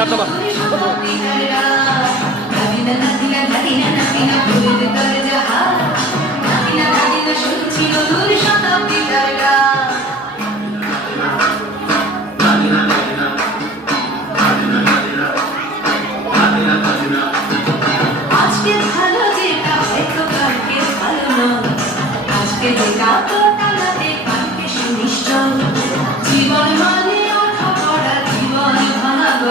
হাত নামা। আজকে ভালো যেটা হয়তো কালকে ভালো নয়, আজকে যেটা তো কালকে কালকে সুনিশ্চয়। জীবন মানে ওঠা পড়া, জীবন ভাগ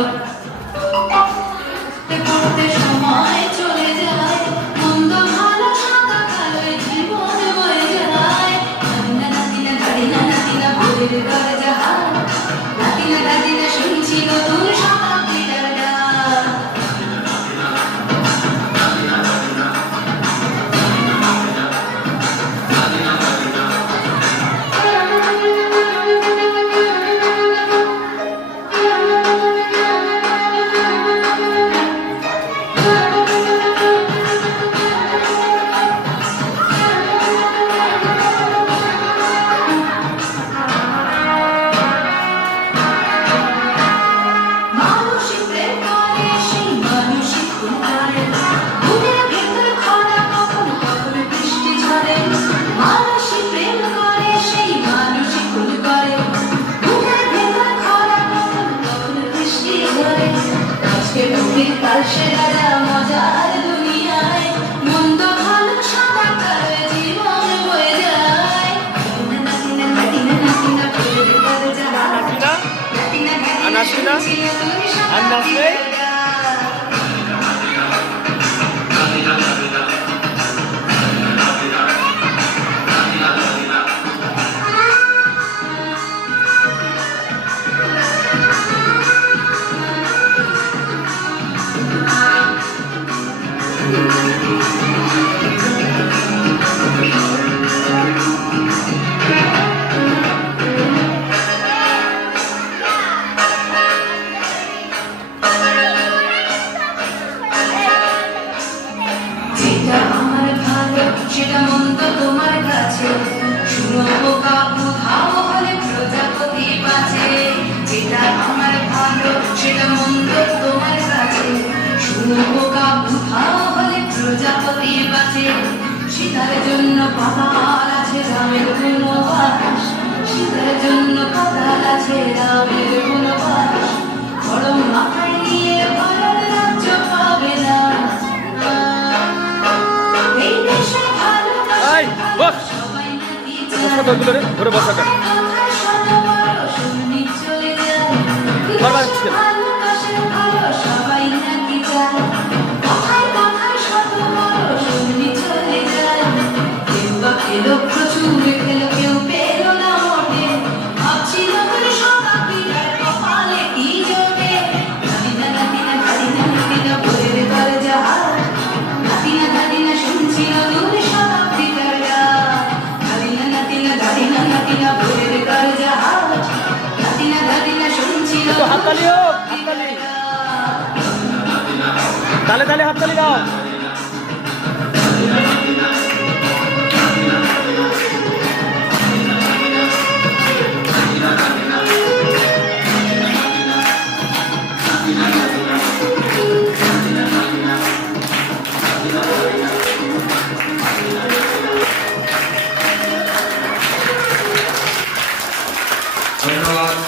করতে সময় চলে যায়, মন্দ ভালো সাদা কালোয় জীবন বয়ে যায়। নাতিনা নাতিনা ধারিনা নাতিনা ভোরের ঘরে যাহা, নাতিনা নাতিনা শুনছি নতুন শতাব্দীটার গান। মজার দুনিয়ায় মন্দ ভালো সাদা কালো জীবন বয়ে যায়। নাতিনা নাতিনা নাতিনা ভোরের ঘরে যাহা, নাতিনা নাতিনা শুনছি নতুন শতাব্দীটার গান। যেটা আমার ভালো সেটা মন্দ তোমার কাছে, শুনো বোকা বুধাও হলে প্রজাপতি বাঁচে। যেটা আমার ভালো সেটা মন্দ তোমার কাছে, শুনো বোকা বুধাও হলে প্রজাপতি বাঁচে। সীতার জন্য পাতাল আছে রামের বনবাস, সীতার জন্য পাতাল আছে রামের বনবাস। বরং মাথায় নিয়ে ভারত রাজ্য পাবে না। এই দেশে ভালোবাসা এই, বস। সবাই নাকি বসা তো ওগুলো রে, ধরে বসা কেন? কথায় শত বড় শুনি চলে যায়। বারবার ছিল। ভালোবাসে ভালো সবাই নাকি চায়, কথায় কথায় শত বড় শুনি চলে যায়। কেউ বা খেলো প্রচুর, খেলো কেউ পেল না মোটে, ভাবছিল তোর শতাব্দীটার কপালে কি জোটে। নাতিনা নাতিনা ধারিনা নাতিনা ভোরের ঘরে যাহা, নাতিনা নাতিনা শুনছি নতুন শতাব্দীটার গান। নাতিনা নাতিনা ধারিনা নাতিনা ভোরের ঘরে যাহা, নাতিনা নাতিনা শুনছি একটু নতুন হাততালি হোক, হাততালি। তালে তালে হাততালি দাও। ধন্যবাদ।